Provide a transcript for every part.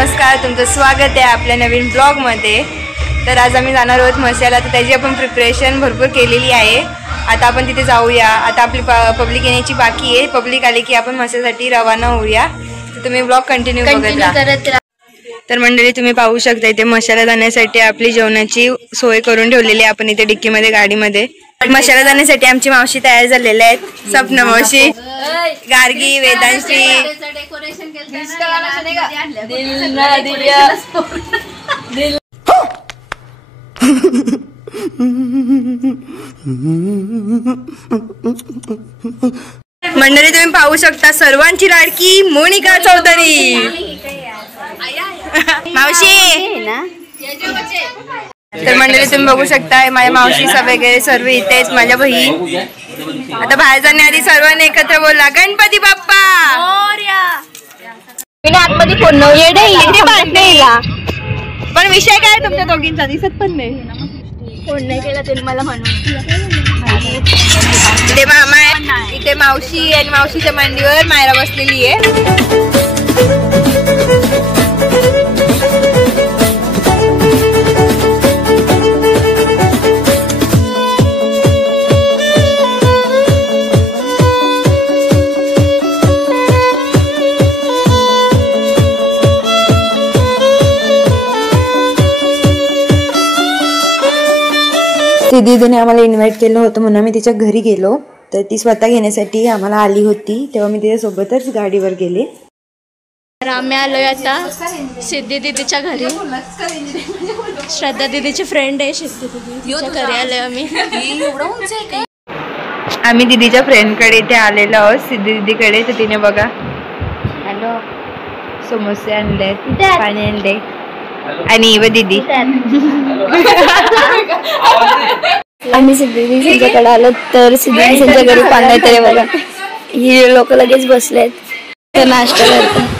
नमस्कार, तुमचं स्वागत आहे आपल्या नवीन ब्लॉगमध्ये। तर आज आम्ही जाणार आहोत म्हशाला, तर त्याची आपण प्रिपरेशन भरपूर केलेली आहे। आता आपण तिथे जाऊया। आता आपली पब्लिक येण्याची बाकी आहे। पब्लिक आले की आपण म्हशासाठी रवाना होऊया। तर तुम्ही ब्लॉग कंटिन्यू करत राहा। तर मंडळी, तुम्ही पाहू शकता इथे म्हशाला जाण्यासाठी आपली जेवणाची सोय करून ठेवलेली आहे आपण इथे डिक्कीमध्ये गाडीमध्ये। म्हशाला जाण्यासाठी आमची मावशी तयार झालेल्या आहेत। सपना मावशी, गार्गी, वेदांशी। मंडळी, तुम्ही पाहू शकता सर्वांची लाडकी मोनिका चौधरी मावशी। तर मंडळी, तुम्ही बघू शकता माझ्या मावशीचा वगैरे सर्व इथेच, माझ्या बहीण। आता बाहेर जाण्याआधी सर्वांनी एकत्र बोला, गणपती बाप्पा मोरया। आतमध्ये फोन पण विषय काय तुमच्या दोघींचा दिसत पण नाही। फोन नाही केला तरी मला म्हणून। इथे मामा आहे, इथे मावशी आणि मावशीच्या मांडीवर मायरा बसलेली आहे। ती दीदीने आम्हाला इन्व्हाइट केलं होतं म्हणून आम्ही तिच्या घरी गेलो। तर ती स्वतः घेण्यासाठी आम्हाला आली होती, तेव्हा मी तिच्यासोबतच गाडीवर गेले। तर आम्ही आलोय आता सिद्धी दीदीच्या घरी। श्रद्धा दीदीची फ्रेंड आहे सिद्धी दीदी, घरी आलोय आम्ही। आम्ही दीदीच्या फ्रेंडकडे इथे आलेलो आहोत, सिद्धी दीदीकडे। तर तिने बघा हॅलो समोसे आणले, पाणी आणले आणि व दीदी आम्ही सिद्धी दीदीच्याकडे आलो। तर सिद्धी दीदीच्या घरी पाणी तरी बघा, ही लोक लगेच बसलेत, तर नाश्ता करतात।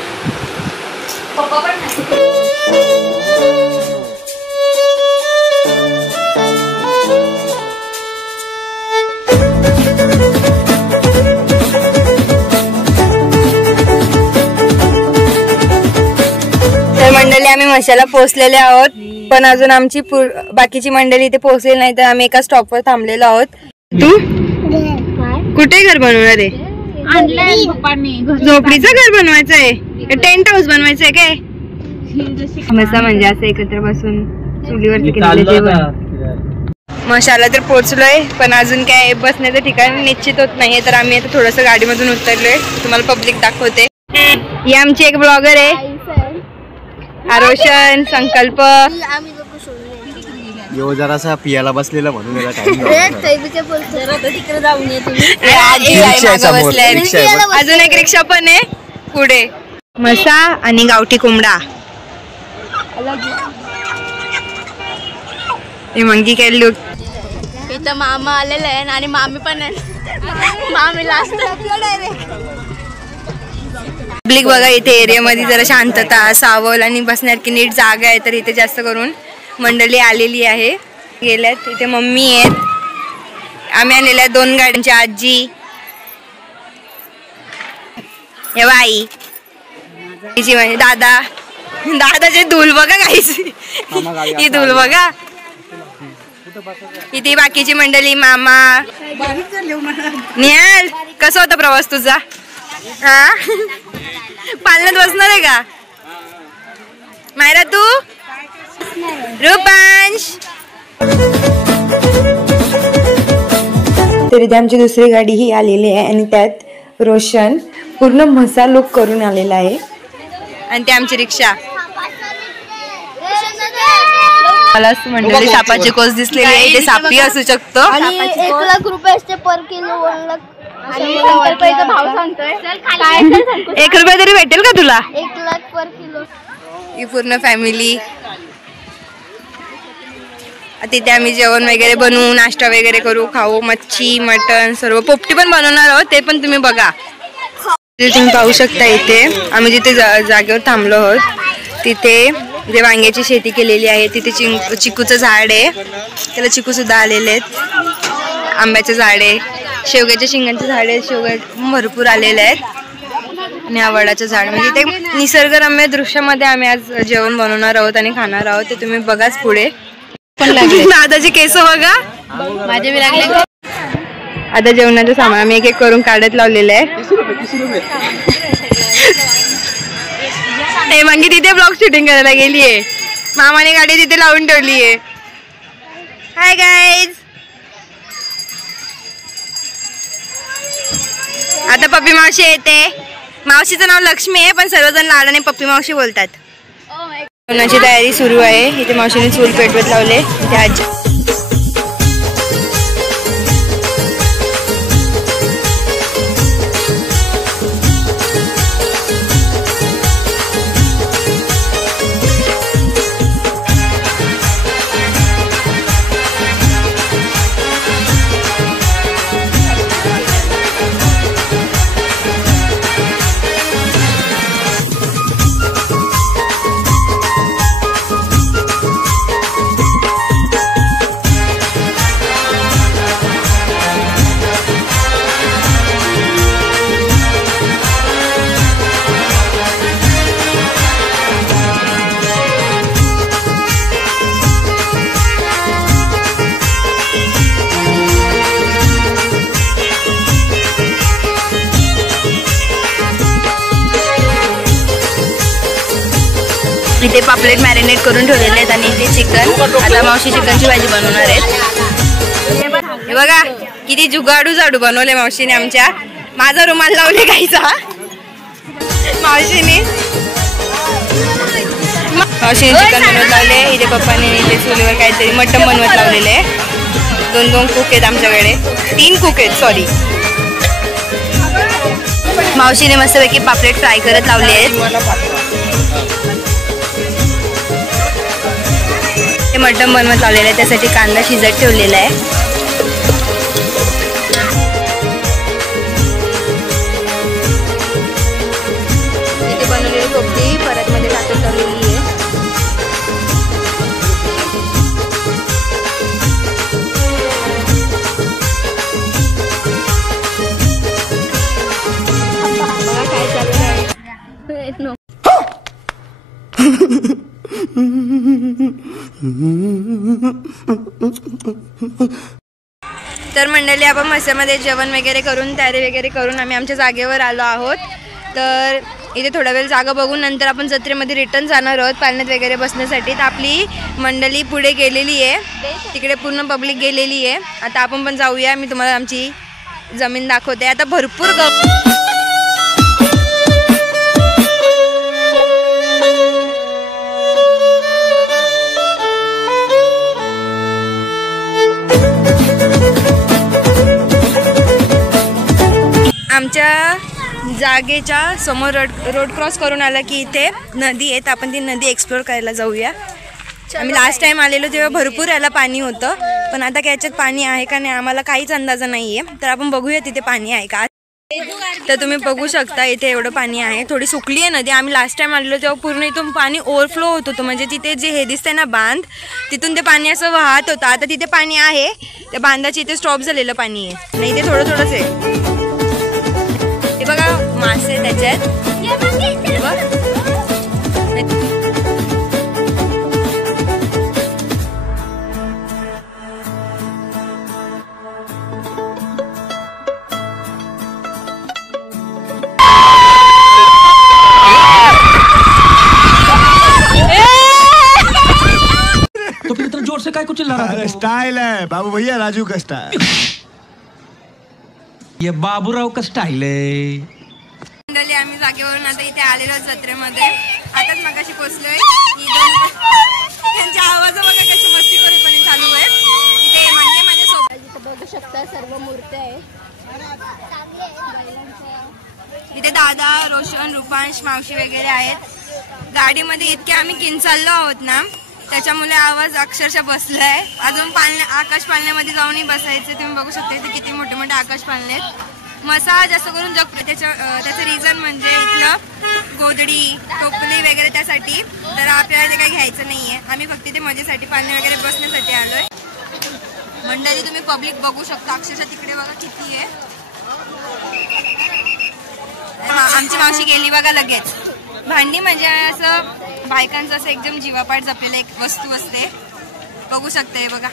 मंडळी, आम्ही म्हशाला पोहोचलेले आहोत, पण अजून आमची बाकीची मंडळी इथे पोहोचलेली नाही। तर आम्ही एका स्टॉपवर थांबलेलो आहोत। तू कुठे घर बनवणार आहे? झोपडीचं घर बनवायचं आहे, टेंट हाऊस बनवायचं आहे काय? म्हसा म्हणजे असं एकत्र बसून चुलीवरती केलेलं जेवण। म्हशाला तर पोहोचलोय, पण अजून काय बसण्याचं ठिकाण निश्चित होत नाहीये। तर आम्ही आता थोडस गाडीमधून उतरलोय, तुम्हाला पब्लिक दाखवते। ही आमची एक ब्लॉगर आहे, रोशन, संकल्प। यो जरासा पियाला बसलेला म्हणून याला टाइम अजून एक रिक्षा पण आहे पुढे। म्हसा आणि गावठी कोंबडा। हे मंगी काय लुक। इथं मामा आलेला आहे आणि मामी पण आहे। मामी लास्ट पब्लिक बघा, इथे एरियामध्ये जरा शांतता, सावल आणि बसण्यासारखी नीट जागा आहे। तर इथे जास्त करून मंडळी आलेली आहे। गेल्यात इथे मम्मी आहेत, आम्ही आलेल्या 2 गाड्यांची आजी, हे बाई तिची म्हणजे दादा, दादाचे धूल बघा काहीच, ही धूल बघा। इथे बाकीची मंडळी, मामा। निहाल, कसा होता प्रवास तुझा? हा, पालनात बसणार आहे का मायरा तू? रूपांश। तरी ती आमची दुसरी गाडी ही आलेली आहे आणि त्यात रोशन पूर्ण म्हसा लुक करून आलेला आहे आणि ती आमची रिक्षा। मला मंडळी सापाची कोस दिसलेली आहे, ते सापी असू शकतो। 1 लाख रुपये पर किलो, 1 लाख भाव सांगतोय। 1 रुपया तरी भेटेल का तुला? 1 लाख पर किलो। ही पूर्ण फॅमिली तिथे आम्ही जेवण वगैरे बनवू, नाश्ता वगैरे करू, खाऊ, मच्छी, मटन सर्व। पोपटी पण बनवणार आहोत, ते पण तुम्ही बघा। तुम्ही पाहू शकता इथे आम्ही जिथे जागेवर थांबलो आहोत तिथे जे वांग्याची शेती केलेली आहे, तिथे चिकूचं झाड आहे, त्याला चिकू सुद्धा आलेले आहेत। आंब्याचे झाड आहे, शेवग्याच्या शेंगांचे झाड आहे, शेवगा भरपूर आलेले आहेत। आणि हा वडाचं झाड, म्हणजे ते निसर्गरम्य दृश्यामध्ये आम्ही आज जेवण बनवणार आहोत आणि खाणार आहोत. ते तुम्ही बघाच पुढे. दादाचे केस बघा, माझे बी लागले. आता जेवणाचं सामान आम्ही एक एक करून काढत लावलेलं आहे. हे मागे तिथे ब्लॉग शूटिंग करायला गेलीये, मामाने गाडी तिथे लावून ठेवलीये. हाय गाईज, आता पप्पी मावशी येते. मावशीचं नाव लक्ष्मी आहे, पण सर्वजण लाडाने पप्पी मावशी बोलतात. जेवणाची तयारी सुरू आहे. इथे मावशीने चूल पेटवत लावले. इथे आजी इथे पापलेट मॅरिनेट करून ठेवलेले आहेत आणि इथे चिकन. आता मावशी चिकनची भाजी बनवणार आहेत. हे बघा किती जुगाडू झाडू बनवले मावशीने आमच्या. माझा रुमाल लावले गाईचा मावशीने चिकन बनवत लावले. इथे पप्पाने इथे चुलीवर काहीतरी मटण बनवत लावलेले आहे. 2 कुक आहेत आमच्याकडे, 3 कुक आहेत सॉरी. मावशीने मस्तपैकी पापलेट फ्राय करत लावले आहेत. हे मटण बनवत लावलेलं आहे, त्यासाठी कांदा शिजत ठेवलेला आहे. इथे बनवलेली कोबी परत मध्ये टाकून ठेवलेली आहे. काय चालू आहे? तर मंडळी, आपण मस्यामध्ये जेवण वगैरे करून तयारी वगैरे करून आम्ही आमच्या जागेवर आलो आहोत. तर इथे थोडा वेळ जागा बघून नंतर आपण जत्रेमध्ये रिटर्न जाणार आहोत पाळण्यात वगैरे बसण्यासाठी. तर आपली मंडळी पुढे गेलेली आहे, तिकडे पूर्ण पब्लिक गेलेली आहे. आता आपण पण जाऊया. मी तुम्हाला आमची जमीन दाखवते. आता भरपूर आमच्या जागेच्या समोर रोड क्रॉस करून आला की इथे नदी आहे. तर आपण ती नदी एक्सप्लोर करायला जाऊया. आम्ही लास्ट टाइम आलेलो तेव्हा भरपूर याला पाणी होतं, पण आता याच्यात पाणी आहे का नाही आम्हाला काहीच अंदाजा नाही आहे. तर आपण बघूया तिथे पाणी आहे का. तर तुम्ही बघू शकता इथे एवढं पाणी आहे. थोडी सुकली आहे नदी. आम्ही लास्ट टाइम आलेलो तेव्हा पूर्ण इथून पाणी ओव्हरफ्लो होत होतं, म्हणजे तिथे जे हे दिसतंय ना बांध, तिथून ते पाणी असं वाहत होतं. आता तिथे पाणी आहे, त्या बांधाची इथे स्टॉप झालेलं पाणी आहे. नाही इथे थोडं थोडंच आहे. हे बघा मासे त्याच्यात. तो फिर इतना जोर से काय को चिल्ला रहा है? स्टाइल है बाबू भैया, राजू का स्टाइल. ये बाबूराव का स्टाइल आहे. मंडळी, आम्ही जागेवरून आता इथे आलेलो जत्रेमध्ये. आताच मगाशी पोहोचलोय. त्यांच्या आवाज बघा कशी मस्ती करूपणे चालू आहे. इथे म्हणजे माझ्या सोबत बघू शकता सर्व मूर्त्या आहे. इथे दादा, रोशन, रुपांश, मावशी वगैरे आहेत. गाडीमध्ये इतके आम्ही किंचाळलो आहोत ना, त्याच्यामुळे आवाज अक्षरशः बसलाय. अजून आकाश पाळण्यामध्ये जाऊनही बसायचे. तुम्ही बघू शकता इथे किती मोठे मोठे आकाश पाळणे आहेत. मसाज जास्त करून त्याचं रिझन म्हणजे इथलं गोधडी, टोपली वगैरे त्यासाठी. तर आपल्याला ते काही घ्यायचं नाहीये. आम्ही फक्त ते मजेसाठी पाळणे वगैरे बसण्यासाठी आलोय. मंडळी, तुम्ही पब्लिक बघू शकता अक्षरशः तिकडे बघा किती आहे. आमची मावशी गेली बघा लगेच. भांडी म्हणजे असं बायकांचं असं एकदम जीवापाड जपलेलं एक वस्तू असते. बघू शकते बघा,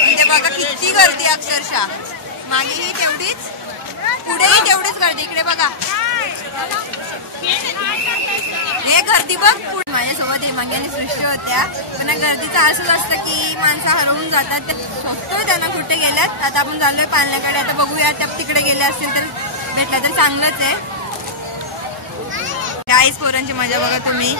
इथे बघा किती गर्दी अक्षरशः. मागेही तेवढीच, पुढेही तेवढीच गर्दी. इकडे बघा हे गर्दी बघ. माझ्यासोबत हेमांगी आणि सृष्टी होत्या. पण गर्दीचं असंच असतं की माणसं हरवून जातात. ते बघतोय त्यांना कुठे गेल्यात. आता आपण चाललोय पालण्याकडे. आता बघूया त्या तिकडे गेले असतील तर भेटलं तर चांगलंच आहे. गाईस पोरांची मजा बघा तुम्ही.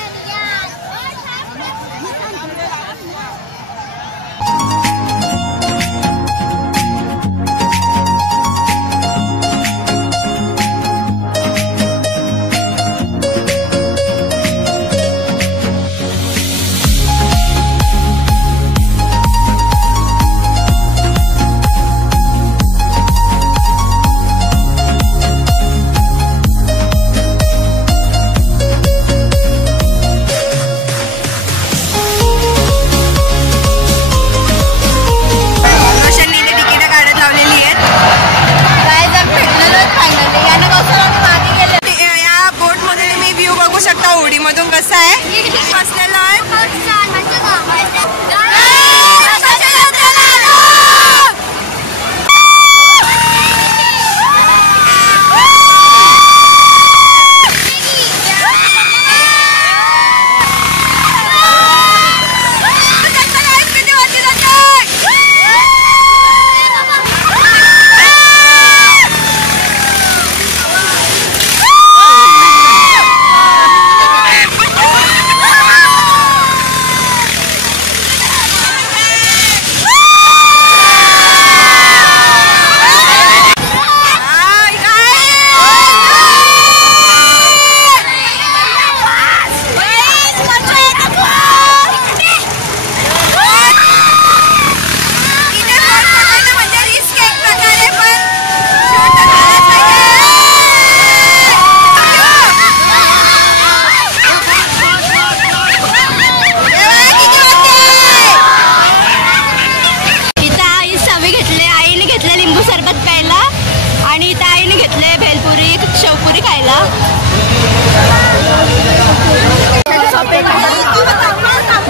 मधून कसं आहे बसलेलं आहे.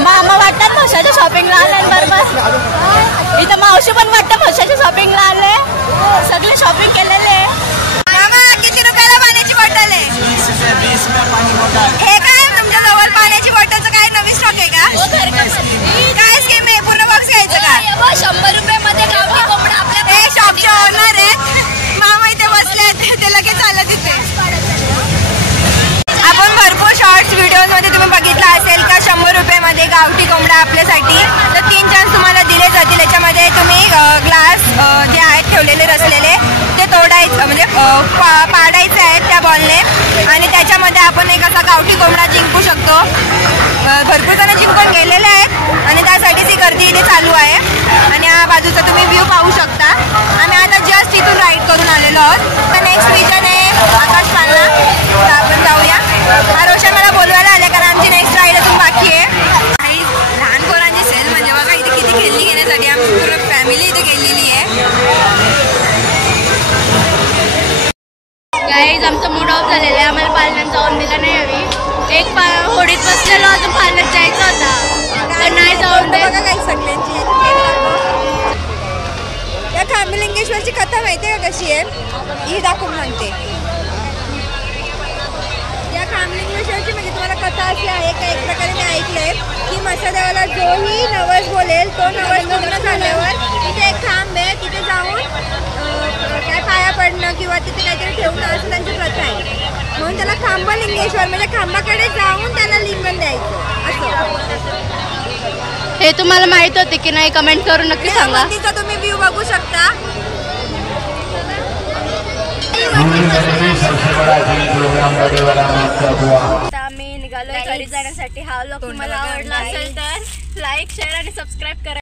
मामा वाटतात म्हशाच्या शॉपिंगला आले. बरोबर इथं मावशी पण वाटतं म्हशाच्या शॉपिंगला आले. सगळे शॉपिंग केलेले. किती रुपयाला पाण्याची बॉटल आहे? हे काय तुमच्या जवळ पाण्याची बॉटलचं काय नवीन स्टॉक आहे का? काय स्कीम आहे? पूर्ण बॉक्स घ्यायचं का? 100 रुपयामध्ये गावठी कोंबडा आपल्या. हे शॉपचे ओनर आहेत. मामा इथे बसले ते लगेच आलं तिथे. आपण भरपूर शॉर्ट्स व्हिडिओज मध्ये तुम्ही बघितलं असेल का 100 रुपयामध्ये गावठी कोंबडा आपल्यासाठी. तर 3 चान्स तुम्हाला दिले जातील. याच्यामध्ये तुम्ही ग्लास जे आहेत ठेवलेले रचलेले ते तोडायचं म्हणजे पाडायचे आहेत त्या बॉलने. आणि त्याच्यामध्ये आपण एक असा गावठी कोंबडा जिंकू शकतो. भरपूर जण जिंकून गेलेले आहेत आणि त्यासाठीच ही गर्दी इथे चालू आहे. आणि हा बाजूचा तुम्ही व्ह्यू पाहू शकता. आम्ही आता जस्ट इथून राईड करून आलेलो आहोत. तर नेक्स्ट रिजन आहे आकाश पालना. तर आपण जाऊया. हा रोशन मला बोलवायला आले कारण आमची नेक्स्ट राईड अजून बाकी आहे. काही लहान पोरांची सेल म्हणजे बघा इथे किती खेळणी घेण्यासाठी आमची पूर्ण फॅमिली इथे गेलेली आहे. गाईज आमचा मूड ऑफ झालेला आहे. आम्हाला पालण्यात जाऊन दिलं नाही हवी. एक होडीत बसलेलो अजून पालण्यात जायचं होता तर नाही जाऊन दे. बघा काही सगळ्यांची या खांबलिंगेश्वरची कथा माहिती आहे का कशी आहे? ही दाखवून म्हणते. या खांबलिंगेश्वरची म्हणजे तुम्हाला कथा अशी आहे का एक प्रकारे मी ऐकलंय की मसादेवाला जोही नवस बोलेल तो नवस पूर्ण झाल्यावर तिथे एक खांब आहे. तिथे जाऊन काय पाया पडणं किंवा तिथे काहीतरी ठेवणं असं त्यांची प्रथा आहे. म्हणून त्याला खांबलिंगेश्वर म्हणजे खांबाकडे जाऊन त्याला लिंगण द्यायचं असं. हे तुम्हाला माहित होते की नाही कमेंट करून नक्की सांगा. तिचा तुम्ही व्ह्यू बघू शकता. आम्ही निघालो घरी जाण्यासाठी. हा व्लॉग तुम्हाला आवडला असेल तर लाईक शेअर आणि सबस्क्राईब करा.